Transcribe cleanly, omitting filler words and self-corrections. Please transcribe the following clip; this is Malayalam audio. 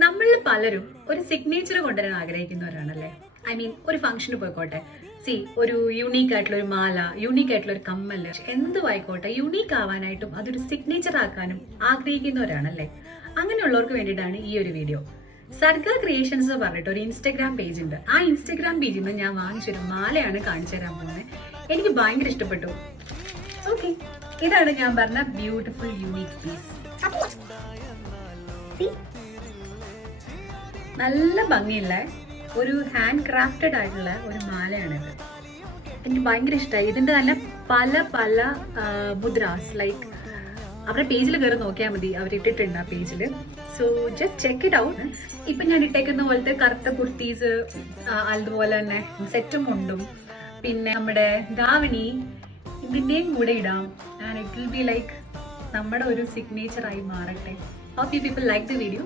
നമ്മളിൽ പലരും ഒരു സിഗ്നേച്ചർ കൊണ്ടുവരാൻ ആഗ്രഹിക്കുന്നവരാണല്ലേ. ഐ മീൻ ഒരു ഫംഗ്ഷന് പോയിക്കോട്ടെ, ഒരു യൂണീക്ക് ആയിട്ടുള്ള ഒരു മാല, യൂണീക്ക് ആയിട്ടുള്ള ഒരു കമ്മല്, എന്തും ആയിക്കോട്ടെ, യൂണീക്ക് ആവാനായിട്ടും അതൊരു സിഗ്നേച്ചർ ആക്കാനും ആഗ്രഹിക്കുന്നവരാണല്ലേ. അങ്ങനെയുള്ളവർക്ക് വേണ്ടിയിട്ടാണ് ഈ ഒരു വീഡിയോ. സർഗ ക്രിയേഷൻസ് എന്ന് പറഞ്ഞിട്ട് ഒരു ഇൻസ്റ്റാഗ്രാം പേജ് ഉണ്ട്. ആ ഇൻസ്റ്റാഗ്രാം പേജിൽ നിന്ന് ഞാൻ വാങ്ങിച്ചൊരു മാലയാണ് കാണിച്ചു തരാൻ പോകുന്നത്. എനിക്ക് ഭയങ്കര ഇഷ്ടപ്പെട്ടു. ഓക്കെ, ഇതാണ് ഞാൻ പറഞ്ഞ ബ്യൂട്ടിഫുൾ യൂണീക്ക് പീസ്. നല്ല ഭംഗിയുള്ള ഒരു ഹാൻഡ് ക്രാഫ്റ്റഡ് ആയിട്ടുള്ള ഒരു മാലയാണിത്. എനിക്ക് ഭയങ്കര ഇഷ്ടമായി. ഇതിന്റെ തന്നെ പല പല മുദ്രാസ്, ലൈക്ക് അവരുടെ പേജിൽ കയറി നോക്കിയാൽ മതി, അവരിട്ടിട്ടുണ്ട് ആ പേജിൽ. So just check it out. ഇപ്പൊ ഞാൻ ഇട്ടേക്കുന്ന പോലത്തെ കറുത്ത കുർത്തീസ്, അതുപോലെ തന്നെ സെറ്റും കൊണ്ടും പിന്നെ നമ്മുടെ ദാവണി ഇതിന്റെയും കൂടെ ഇടാം. And it will be like നമ്മുടെ ഒരു സിഗ്നേച്ചർ ആയി മാറട്ടെ. Hope you people like the video.